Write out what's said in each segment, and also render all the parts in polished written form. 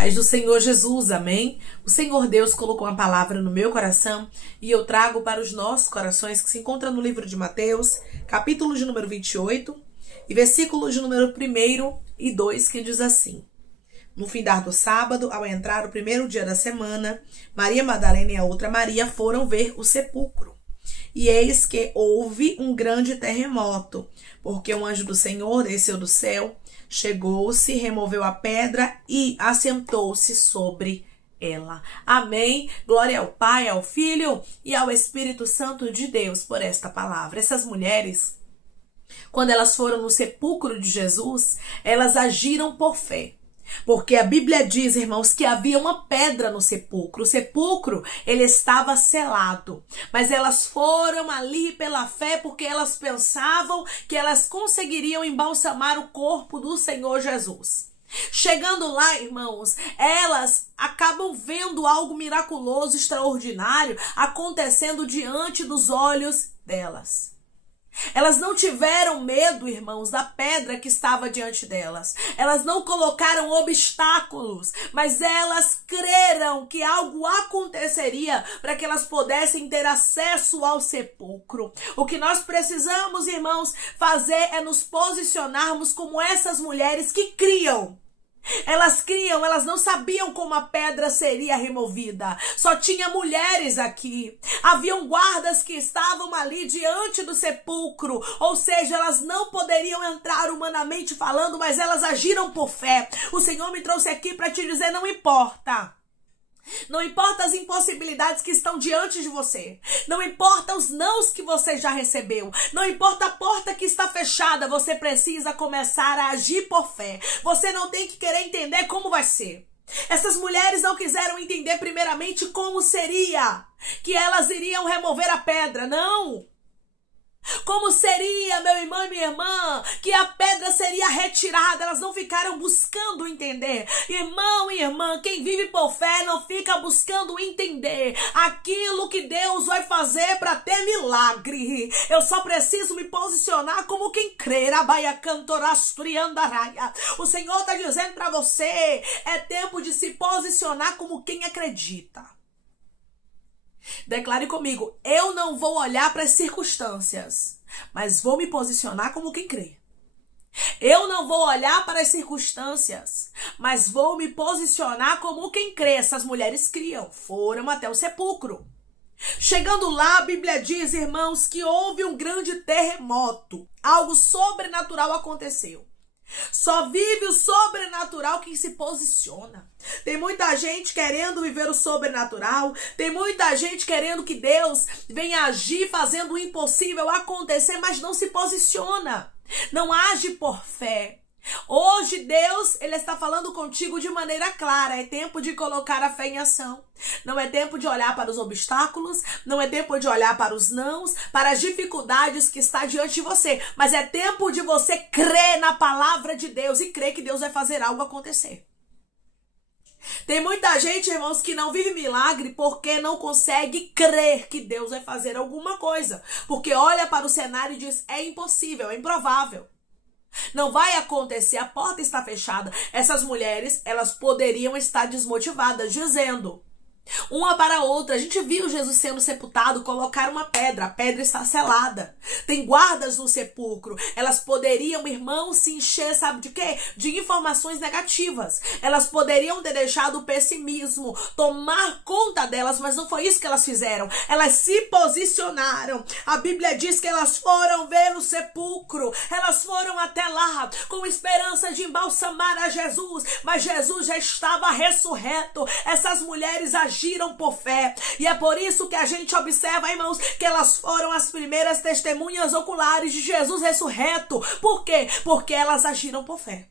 paz do Senhor Jesus, amém? O Senhor Deus colocou uma palavra no meu coração e eu trago para os nossos corações, que se encontra no livro de Mateus, capítulo de número 28 e versículos de número 1 e 2, que diz assim: No findar do sábado, ao entrar o primeiro dia da semana, Maria Madalena e a outra Maria foram ver o sepulcro. E eis que houve um grande terremoto, porque um anjo do Senhor desceu do céu, chegou-se, removeu a pedra e assentou-se sobre ela. Amém. Glória ao Pai, ao Filho e ao Espírito Santo de Deus por esta palavra. Essas mulheres, quando elas foram no sepulcro de Jesus, elas agiram por fé. Porque a Bíblia diz, irmãos, que havia uma pedra no sepulcro. O sepulcro, ele estava selado. Mas elas foram ali pela fé porque elas pensavam que elas conseguiriam embalsamar o corpo do Senhor Jesus. Chegando lá, irmãos, elas acabam vendo algo miraculoso, extraordinário, acontecendo diante dos olhos delas. Elas não tiveram medo, irmãos, da pedra que estava diante delas. Elas não colocaram obstáculos, mas elas creram que algo aconteceria para que elas pudessem ter acesso ao sepulcro. O que nós precisamos, irmãos, fazer é nos posicionarmos como essas mulheres que criam. Elas criam, elas não sabiam como a pedra seria removida. Só tinha mulheres aqui. Haviam guardas que estavam ali diante do sepulcro. Ou seja, elas não poderiam entrar humanamente falando, mas elas agiram por fé. O Senhor me trouxe aqui para te dizer, não importa. Não importa as impossibilidades que estão diante de você. Não importa os nãos que você já recebeu. Não importa a porta que está fechada. Você precisa começar a agir por fé. Você não tem que querer entender como vai ser. Essas mulheres não quiseram entender primeiramente como seria que elas iriam remover a pedra. Não! Como seria, meu irmão e minha irmã, que a pedra seria retirada? Elas não ficaram buscando entender. Irmão e irmã, quem vive por fé não fica buscando entender aquilo que Deus vai fazer para ter milagre. Eu só preciso me posicionar como quem crê. O Senhor está dizendo para você, é tempo de se posicionar como quem acredita. Declare comigo, eu não vou olhar para as circunstâncias, mas vou me posicionar como quem crê. Eu não vou olhar para as circunstâncias, mas vou me posicionar como quem crê. Essas mulheres criam, foram até o sepulcro. Chegando lá, a Bíblia diz, irmãos, que houve um grande terremoto. Algo sobrenatural aconteceu. Só vive o sobrenatural quem se posiciona. Tem muita gente querendo viver o sobrenatural. Tem muita gente querendo que Deus venha agir, fazendo o impossível acontecer, mas não se posiciona. Não age por fé. Hoje Deus, Ele está falando contigo de maneira clara. É tempo de colocar a fé em ação. Não é tempo de olhar para os obstáculos. Não é tempo de olhar para os nãos, para as dificuldades que está diante de você. Mas é tempo de você crer na palavra de Deus e crer que Deus vai fazer algo acontecer. Tem muita gente, irmãos, que não vive milagre porque não consegue crer que Deus vai fazer alguma coisa. Porque olha para o cenário e diz, é impossível, é improvável. Não vai acontecer, a porta está fechada. Essas mulheres, elas poderiam estar desmotivadas, dizendo uma para a outra, a gente viu Jesus sendo sepultado, colocar uma pedra, a pedra está selada. Tem guardas no sepulcro. Elas poderiam, irmãos, se encher, sabe de quê? De informações negativas. Elas poderiam ter deixado o pessimismo tomar conta delas, mas não foi isso que elas fizeram. Elas se posicionaram. A Bíblia diz que elas foram ver o sepulcro. Elas foram até lá com esperança de embalsamar a Jesus, mas Jesus já estava ressurreto. Essas mulheres agiram por fé. E é por isso que a gente observa, irmãos, que elas foram as primeiras testemunhas oculares de Jesus ressurreto. Por quê? Porque elas agiram por fé.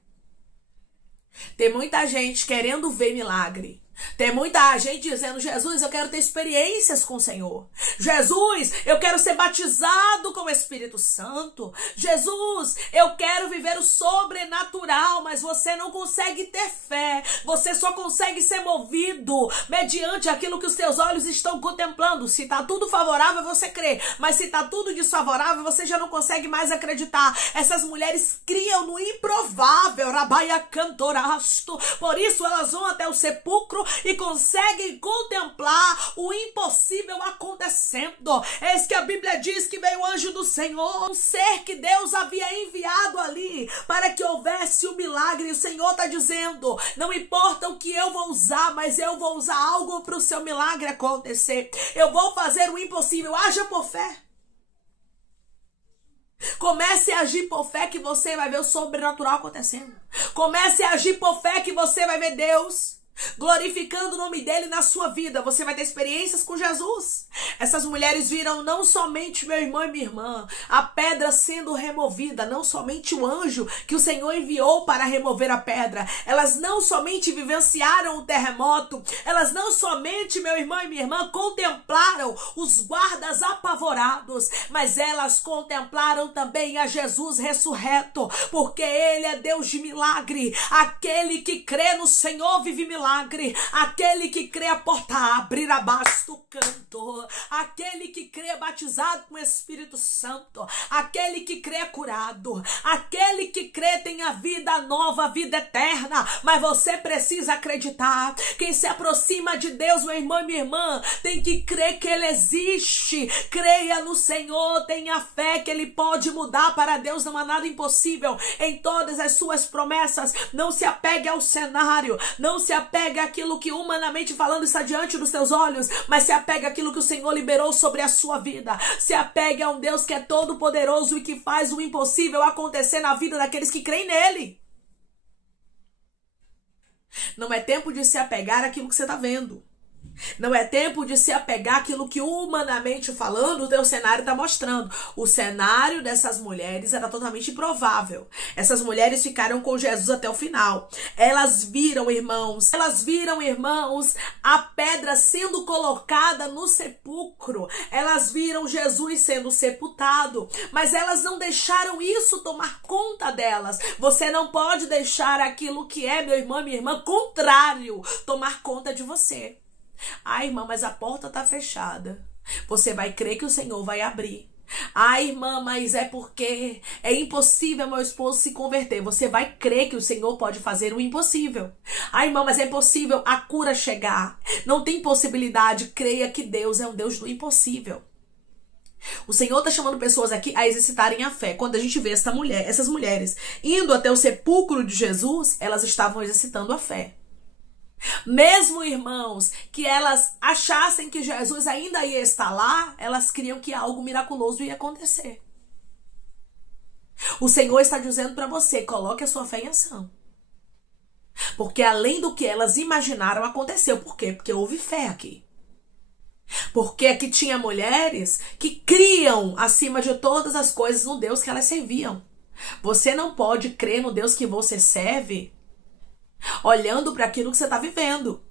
Tem muita gente querendo ver milagre. Tem muita gente dizendo: Jesus, eu quero ter experiências com o Senhor. Jesus, eu quero ser batizado com o Espírito Santo. Jesus, eu quero viver o sobrenatural. Mas você não consegue ter fé. Você só consegue ser movido mediante aquilo que os teus olhos estão contemplando. Se está tudo favorável, você crê. Mas se está tudo desfavorável, você já não consegue mais acreditar. Essas mulheres criam no improvável. Rabaia cantorasto. Por isso elas vão até o sepulcro e conseguem contemplar o impossível acontecendo. Eis que a Bíblia diz que veio o anjo do Senhor, um ser que Deus havia enviado ali para que houvesse o milagre. O Senhor está dizendo: não importa o que eu vou usar, mas eu vou usar algo para o seu milagre acontecer. Eu vou fazer o impossível. Haja por fé. Comece a agir por fé que você vai ver o sobrenatural acontecendo. Comece a agir por fé que você vai ver Deus glorificando o nome dele na sua vida. Você vai ter experiências com Jesus. Essas mulheres viram não somente, meu irmão e minha irmã, a pedra sendo removida, não somente o anjo que o Senhor enviou para remover a pedra. Elas não somente vivenciaram o terremoto, elas não somente, meu irmão e minha irmã, contemplaram os guardas apavorados, mas elas contemplaram também a Jesus ressurreto, porque ele é Deus de milagre. Aquele que crê no Senhor vive milagre. Aquele que crê, a porta abre, abaixo do canto. Aquele que crê, batizado com o Espírito Santo. Aquele que crê, curado. Aquele que crê, tem a vida nova, a vida eterna. Mas você precisa acreditar. Quem se aproxima de Deus, meu irmão e minha irmã, tem que crer que ele existe. Creia no Senhor, tenha fé que ele pode mudar. Para Deus não há nada impossível em todas as suas promessas. Não se apegue ao cenário, não se apegue àquilo que humanamente falando está diante dos seus olhos, mas se apegue àquilo que o Senhor liberou sobre a sua vida. Se apegue a um Deus que é todo poderoso e que faz o impossível acontecer na vida daqueles que creem nele. Não é tempo de se apegar àquilo que você está vendo. Não é tempo de se apegar àquilo que humanamente falando o teu cenário está mostrando. O cenário dessas mulheres era totalmente improvável. Essas mulheres ficaram com Jesus até o final. Elas viram, irmãos, a pedra sendo colocada no sepulcro. Elas viram Jesus sendo sepultado. Mas elas não deixaram isso tomar conta delas. Você não pode deixar aquilo que é, meu irmão, minha irmã, contrário, tomar conta de você. Ah, irmã, mas a porta está fechada. Você vai crer que o Senhor vai abrir. Ah, irmã, mas é porque é impossível meu esposo se converter. Você vai crer que o Senhor pode fazer o impossível. Ah, irmã, mas é impossível a cura chegar. Não tem possibilidade. Creia que Deus é um Deus do impossível. O Senhor está chamando pessoas aqui a exercitarem a fé. Quando a gente vê essas mulheres indo até o sepulcro de Jesus, elas estavam exercitando a fé. Mesmo, irmãos, que elas achassem que Jesus ainda ia estar lá, elas criam que algo miraculoso ia acontecer. O Senhor está dizendo para você: coloque a sua fé em ação. Porque além do que elas imaginaram, aconteceu. Por quê? Porque houve fé aqui. Porque aqui tinha mulheres que criam acima de todas as coisas no Deus que elas serviam. Você não pode crer no Deus que você serve olhando para aquilo que você está vivendo.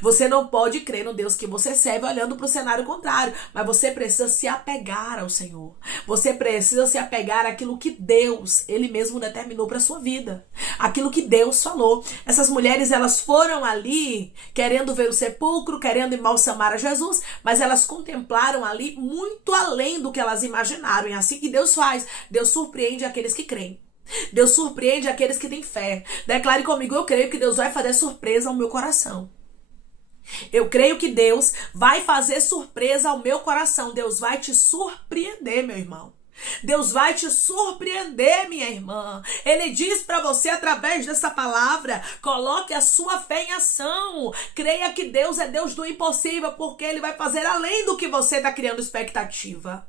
Você não pode crer no Deus que você serve olhando para o cenário contrário. Mas você precisa se apegar ao Senhor. Você precisa se apegar àquilo que Deus, Ele mesmo determinou para a sua vida. Aquilo que Deus falou. Essas mulheres, elas foram ali querendo ver o sepulcro, querendo embalsamar a Jesus, mas elas contemplaram ali muito além do que elas imaginaram. E é assim que Deus faz. Deus surpreende aqueles que creem. Deus surpreende aqueles que têm fé. Declare comigo: eu creio que Deus vai fazer surpresa ao meu coração. Eu creio que Deus vai fazer surpresa ao meu coração. Deus vai te surpreender, meu irmão. Deus vai te surpreender, minha irmã. Ele diz para você através dessa palavra: coloque a sua fé em ação. Creia que Deus é Deus do impossível, porque Ele vai fazer além do que você está criando expectativa.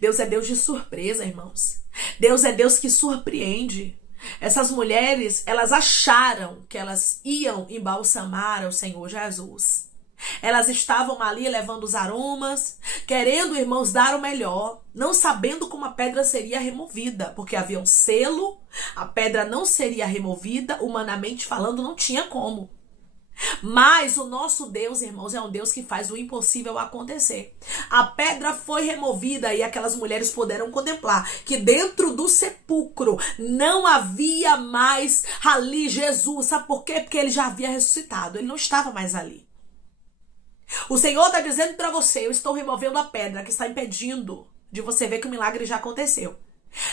Deus é Deus de surpresa, irmãos. Deus é Deus que surpreende. Essas mulheres, elas acharam que elas iam embalsamar ao Senhor Jesus. Elas estavam ali levando os aromas, querendo, irmãos, dar o melhor, não sabendo como a pedra seria removida, porque havia um selo, a pedra não seria removida, humanamente falando, não tinha como. Mas o nosso Deus, irmãos, é um Deus que faz o impossível acontecer. A pedra foi removida e aquelas mulheres puderam contemplar que dentro do sepulcro não havia mais ali Jesus. Sabe por quê? Porque ele já havia ressuscitado, ele não estava mais ali. O Senhor está dizendo para você: eu estou removendo a pedra que está impedindo de você ver que o milagre já aconteceu.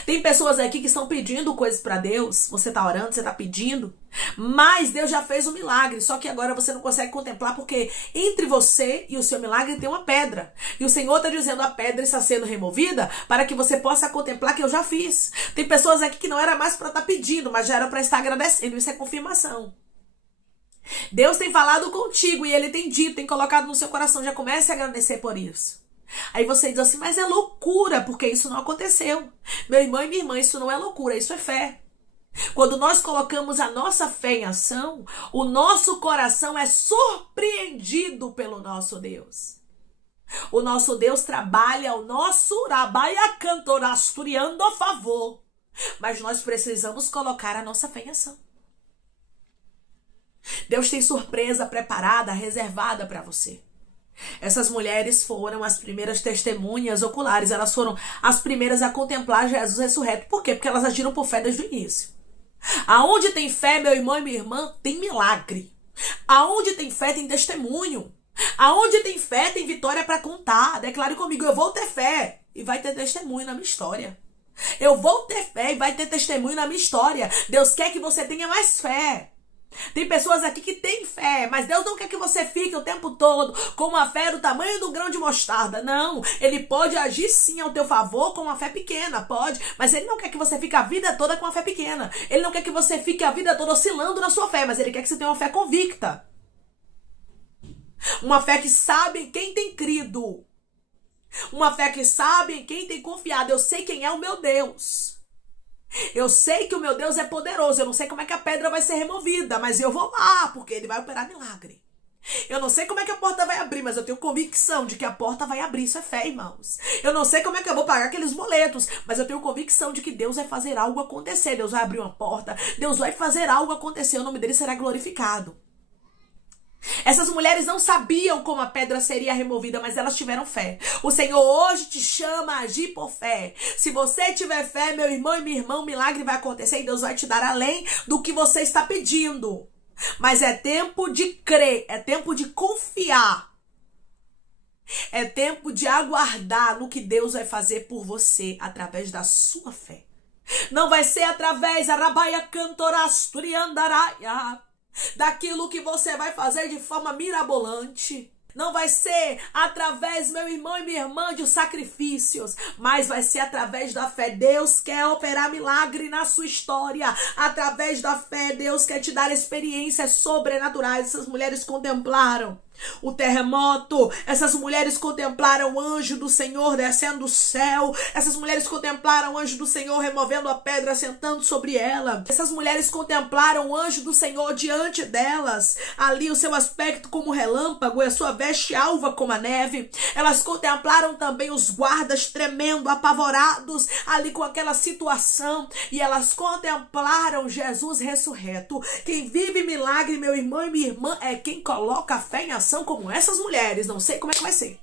Tem pessoas aqui que estão pedindo coisas para Deus. Você está orando, você está pedindo, mas Deus já fez o milagre. Só que agora você não consegue contemplar porque entre você e o seu milagre tem uma pedra. E o Senhor está dizendo: a pedra está sendo removida para que você possa contemplar que eu já fiz. Tem pessoas aqui que não era mais para estar pedindo, mas já era para estar agradecendo. Isso é confirmação. Deus tem falado contigo e Ele tem dito, tem colocado no seu coração: já comece a agradecer por isso. Aí você diz assim: mas é loucura, porque isso não aconteceu. Meu irmão e minha irmã, isso não é loucura, isso é fé. Quando nós colocamos a nossa fé em ação, o nosso coração é surpreendido pelo nosso Deus. O nosso Deus trabalha o nosso rabaia cantorasturiando a favor. Mas nós precisamos colocar a nossa fé em ação. Deus tem surpresa preparada, reservada para você. Essas mulheres foram as primeiras testemunhas oculares. Elas foram as primeiras a contemplar Jesus ressurreto. Por quê? Porque elas agiram por fé desde o início. Aonde tem fé, meu irmão e minha irmã, tem milagre. Aonde tem fé, tem testemunho. Aonde tem fé, tem vitória para contar. Declare comigo: eu vou ter fé e vai ter testemunho na minha história. Eu vou ter fé e vai ter testemunho na minha história. Deus quer que você tenha mais fé. Tem pessoas aqui que têm fé, mas Deus não quer que você fique o tempo todo com uma fé do tamanho do grão de mostarda. Não, Ele pode agir sim ao teu favor com uma fé pequena, pode, mas Ele não quer que você fique a vida toda com uma fé pequena. Ele não quer que você fique a vida toda oscilando na sua fé, mas Ele quer que você tenha uma fé convicta. Uma fé que sabe em quem tem crido. Uma fé que sabe em quem tem confiado. Eu sei quem é o meu Deus. Eu sei que o meu Deus é poderoso. Eu não sei como é que a pedra vai ser removida, mas eu vou lá, porque Ele vai operar milagre. Eu não sei como é que a porta vai abrir, mas eu tenho convicção de que a porta vai abrir. Isso é fé, irmãos. Eu não sei como é que eu vou pagar aqueles boletos, mas eu tenho convicção de que Deus vai fazer algo acontecer. Deus vai abrir uma porta, Deus vai fazer algo acontecer, o nome dele será glorificado. Essas mulheres não sabiam como a pedra seria removida, mas elas tiveram fé. O Senhor hoje te chama a agir por fé. Se você tiver fé, meu irmão e minha irmã, o milagre vai acontecer e Deus vai te dar além do que você está pedindo. Mas é tempo de crer, é tempo de confiar. É tempo de aguardar no que Deus vai fazer por você através da sua fé. Não vai ser através daquilo que você vai fazer de forma mirabolante. Não vai ser através, meu irmão e minha irmã, de sacrifícios, mas vai ser através da fé. Deus quer operar milagre na sua história. Através da fé, Deus quer te dar experiências sobrenaturais. Essas mulheres contemplaram o terremoto, essas mulheres contemplaram o anjo do Senhor descendo do céu, essas mulheres contemplaram o anjo do Senhor removendo a pedra, sentando sobre ela, essas mulheres contemplaram o anjo do Senhor diante delas, ali o seu aspecto como relâmpago e a sua veste alva como a neve. Elas contemplaram também os guardas tremendo, apavorados ali com aquela situação, e elas contemplaram Jesus ressurreto. Quem vive milagre, meu irmão e minha irmã, é quem coloca a fé em ação como essas mulheres. Não sei como é que vai ser.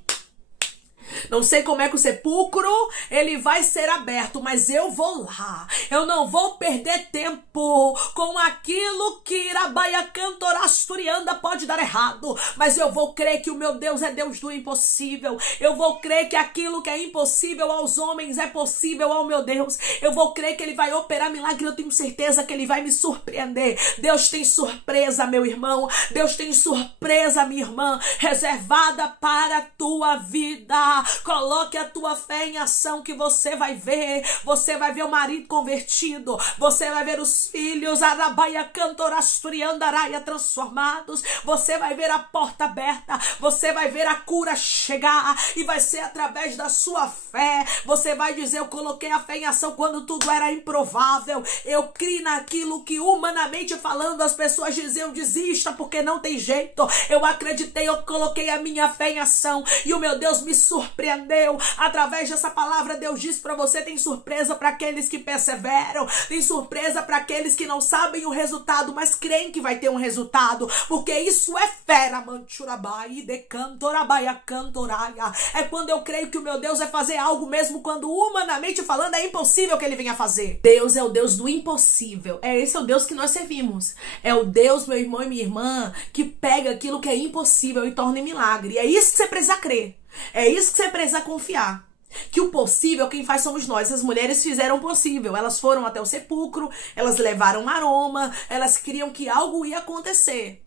Não sei como é que o sepulcro ele vai ser aberto, mas eu vou lá. Eu não vou perder tempo com aquilo que Irabaia Cantorasturianda pode dar errado, mas eu vou crer que o meu Deus é Deus do impossível. Eu vou crer que aquilo que é impossível aos homens é possível ao meu Deus. Eu vou crer que Ele vai operar milagre. Eu tenho certeza que Ele vai me surpreender. Deus tem surpresa, meu irmão. Deus tem surpresa, minha irmã, reservada para a tua vida. Coloque a tua fé em ação que você vai ver. Você vai ver o marido convertido. Você vai ver os filhos Arabaia Cantorasturiandaraia transformados. Você vai ver a porta aberta. Você vai ver a cura chegar. E vai ser através da sua fé. Você vai dizer: eu coloquei a fé em ação quando tudo era improvável. Eu criei naquilo que humanamente falando as pessoas diziam: desista porque não tem jeito. Eu acreditei, eu coloquei a minha fé em ação. E o meu Deus me surpreendeu. surpreendeu. Através dessa palavra, Deus diz para você: tem surpresa para aqueles que perseveram, tem surpresa para aqueles que não sabem o resultado, mas creem que vai ter um resultado, porque isso é fera, manchurabai, decantorabaia, cantoraia. É quando eu creio que o meu Deus vai fazer algo, mesmo quando humanamente falando é impossível que ele venha fazer. Deus é o Deus do impossível. Esse é o Deus que nós servimos. É o Deus, meu irmão e minha irmã, que pega aquilo que é impossível e torna em milagre. É isso que você precisa crer. É isso que você precisa confiar. Que o possível, quem faz somos nós. As mulheres fizeram o possível. Elas foram até o sepulcro, elas levaram aroma, elas queriam que algo ia acontecer.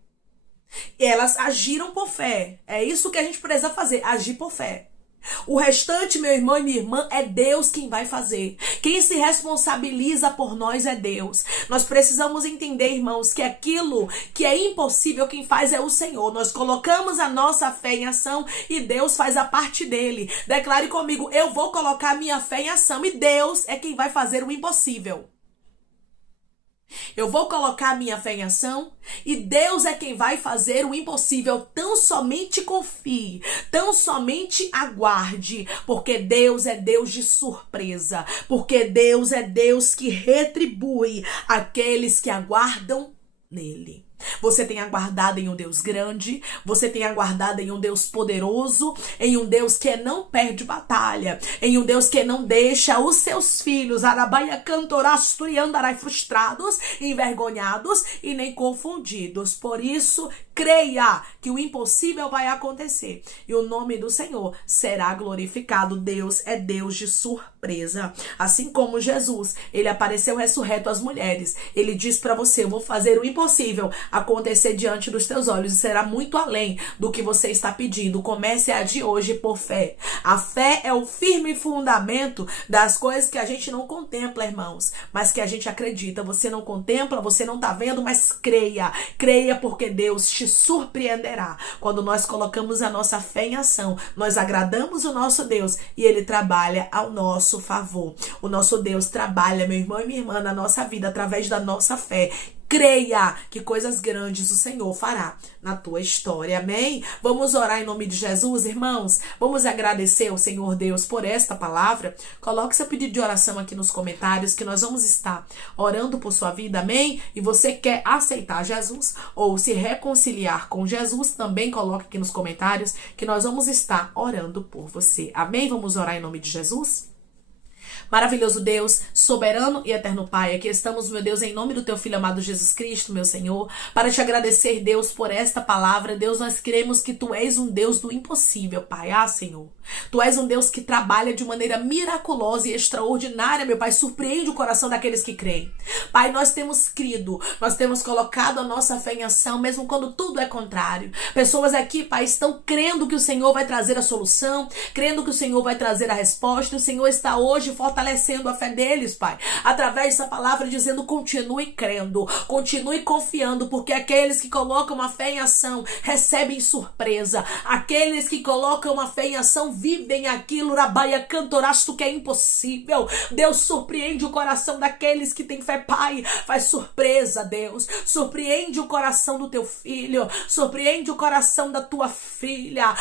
Elas agiram por fé. É isso que a gente precisa fazer, agir por fé. O restante, meu irmão e minha irmã, é Deus quem vai fazer. Quem se responsabiliza por nós é Deus. Nós precisamos entender, irmãos, que aquilo que é impossível, quem faz é o Senhor. Nós colocamos a nossa fé em ação e Deus faz a parte dele. Declare comigo: eu vou colocar minha fé em ação e Deus é quem vai fazer o impossível. Eu vou colocar a minha fé em ação e Deus é quem vai fazer o impossível. Tão somente confie, tão somente aguarde, porque Deus é Deus de surpresa, porque Deus é Deus que retribui aqueles que aguardam nele. Você tem aguardado em um Deus grande, você tem aguardado em um Deus poderoso, em um Deus que não perde batalha, em um Deus que não deixa os seus filhos, arabaia cantorasto e andarai frustrados, envergonhados e nem confundidos. Por isso, creia que o impossível vai acontecer e o nome do Senhor será glorificado. Deus é Deus de surpresa. Assim como Jesus, ele apareceu ressurreto às mulheres. Ele diz para você: eu vou fazer o impossível acontecer diante dos teus olhos e será muito além do que você está pedindo. Comece a agir hoje por fé. A fé é o firme fundamento das coisas que a gente não contempla, irmãos, mas que a gente acredita. Você não contempla, você não está vendo, mas creia. Creia, porque Deus te surpreenderá. Quando nós colocamos a nossa fé em ação, nós agradamos o nosso Deus e ele trabalha ao nosso favor. O nosso Deus trabalha, meu irmão e minha irmã, na nossa vida através da nossa fé. Creia que coisas grandes o Senhor fará na tua história, amém? Vamos orar em nome de Jesus, irmãos? Vamos agradecer ao Senhor Deus por esta palavra? Coloque seu pedido de oração aqui nos comentários, que nós vamos estar orando por sua vida, amém? E você quer aceitar Jesus ou se reconciliar com Jesus, também coloque aqui nos comentários, que nós vamos estar orando por você, amém? Vamos orar em nome de Jesus? Maravilhoso Deus, soberano e eterno Pai, aqui estamos, meu Deus, em nome do teu Filho amado Jesus Cristo, meu Senhor, para te agradecer, Deus, por esta palavra. Deus, nós cremos que tu és um Deus do impossível, Pai. Senhor, tu és um Deus que trabalha de maneira miraculosa e extraordinária, meu Pai, surpreende o coração daqueles que creem. Pai, nós temos crido, nós temos colocado a nossa fé em ação, mesmo quando tudo é contrário. Pessoas aqui, Pai, estão crendo que o Senhor vai trazer a solução, crendo que o Senhor vai trazer a resposta, e o Senhor está hoje fortalecendo a fé deles, Pai, através dessa palavra, dizendo: continue crendo, continue confiando, porque aqueles que colocam a fé em ação recebem surpresa. Aqueles que colocam a fé em ação vivem aquilo, rabaia cantorasto, que é impossível. Deus surpreende o coração daqueles que têm fé, Pai. Faz surpresa, Deus. Surpreende o coração do teu filho, surpreende o coração da tua filha.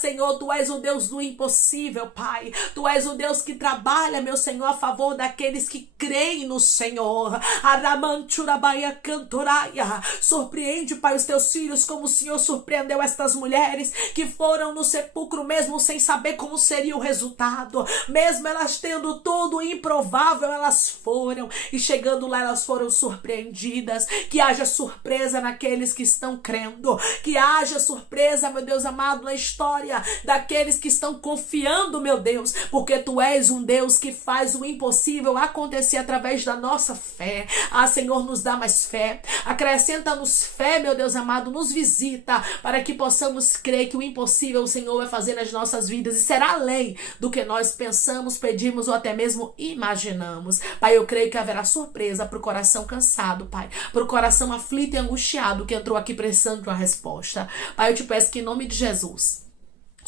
Senhor, tu és o Deus do impossível, Pai. Tu és o Deus que trabalha, meu Senhor, a favor daqueles que creem no Senhor. Aramanchurabaia cantoraia. Surpreende, Pai, os teus filhos, como o Senhor surpreendeu estas mulheres que foram no sepulcro mesmo sem saber como seria o resultado. Mesmo elas tendo tudo o improvável, elas foram. E chegando lá, elas foram surpreendidas. Que haja surpresa naqueles que estão crendo. Que haja surpresa, meu Deus amado, na história daqueles que estão confiando, meu Deus, porque tu és um Deus que faz o impossível acontecer através da nossa fé. Senhor, nos dá mais fé. Acrescenta-nos fé, meu Deus amado, nos visita para que possamos crer que o impossível o Senhor vai fazer nas nossas vidas e será além do que nós pensamos, pedimos ou até mesmo imaginamos. Pai, eu creio que haverá surpresa para o coração cansado, Pai, para o coração aflito e angustiado que entrou aqui precisando de uma resposta. Pai, eu te peço que em nome de Jesus,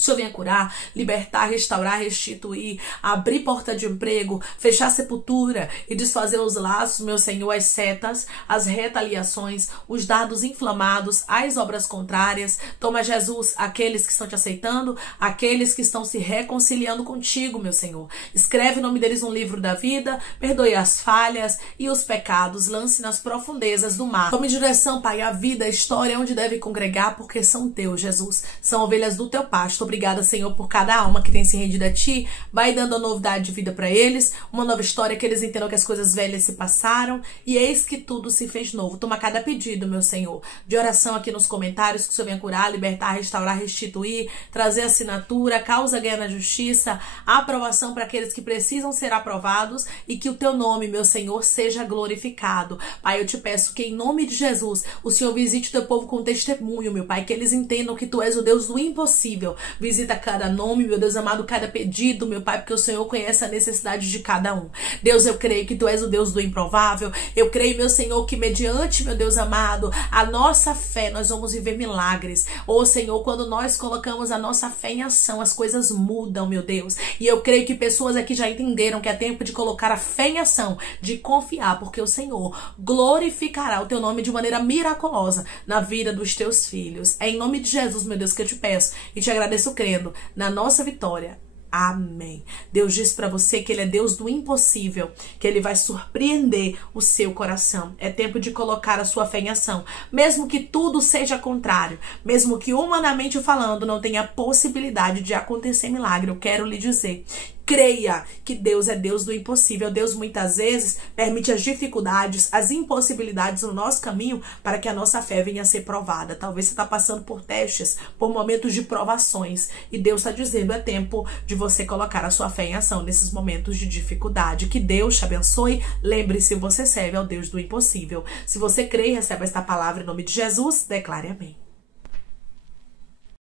O Senhor venha curar, libertar, restaurar, restituir, abrir porta de emprego, fechar sepultura e desfazer os laços, meu Senhor, as setas, as retaliações, os dardos inflamados, as obras contrárias. Toma, Jesus, aqueles que estão te aceitando, aqueles que estão se reconciliando contigo, meu Senhor. Escreve o nome deles no livro da vida, perdoe as falhas e os pecados, lance nas profundezas do mar. Tome direção, Pai, a vida, a história, onde deve congregar, porque são teus, Jesus. São ovelhas do teu pasto. Obrigada, Senhor, por cada alma que tem se rendido a Ti. Vai dando a novidade de vida para eles, uma nova história, que eles entendam que as coisas velhas se passaram e eis que tudo se fez novo. Toma cada pedido, meu Senhor, de oração aqui nos comentários, que o Senhor venha curar, libertar, restaurar, restituir, trazer assinatura, causa ganha na justiça, aprovação para aqueles que precisam ser aprovados e que o Teu nome, meu Senhor, seja glorificado. Pai, eu te peço que em nome de Jesus, o Senhor visite o Teu povo com testemunho, meu Pai, que eles entendam que Tu és o Deus do impossível. Visita cada nome, meu Deus amado, cada pedido, meu Pai, porque o Senhor conhece a necessidade de cada um. Deus, eu creio que Tu és o Deus do improvável. Eu creio, meu Senhor, que mediante, meu Deus amado, a nossa fé, nós vamos viver milagres. Ô Senhor, quando nós colocamos a nossa fé em ação, as coisas mudam, meu Deus. E eu creio que pessoas aqui já entenderam que é tempo de colocar a fé em ação, de confiar, porque o Senhor glorificará o Teu nome de maneira miraculosa na vida dos Teus filhos. É em nome de Jesus, meu Deus, que eu te peço e te agradeço crendo na nossa vitória. Amém. Deus diz para você que Ele é Deus do impossível, que Ele vai surpreender o seu coração. É tempo de colocar a sua fé em ação, mesmo que tudo seja contrário, mesmo que humanamente falando não tenha possibilidade de acontecer milagre. Eu quero lhe dizer, creia que Deus é Deus do impossível. Deus muitas vezes permite as dificuldades, as impossibilidades no nosso caminho para que a nossa fé venha a ser provada. Talvez você está passando por testes, por momentos de provações. E Deus está dizendo, é tempo de você colocar a sua fé em ação nesses momentos de dificuldade. Que Deus te abençoe. Lembre-se, você serve ao Deus do impossível. Se você crê e recebe esta palavra em nome de Jesus, declare amém.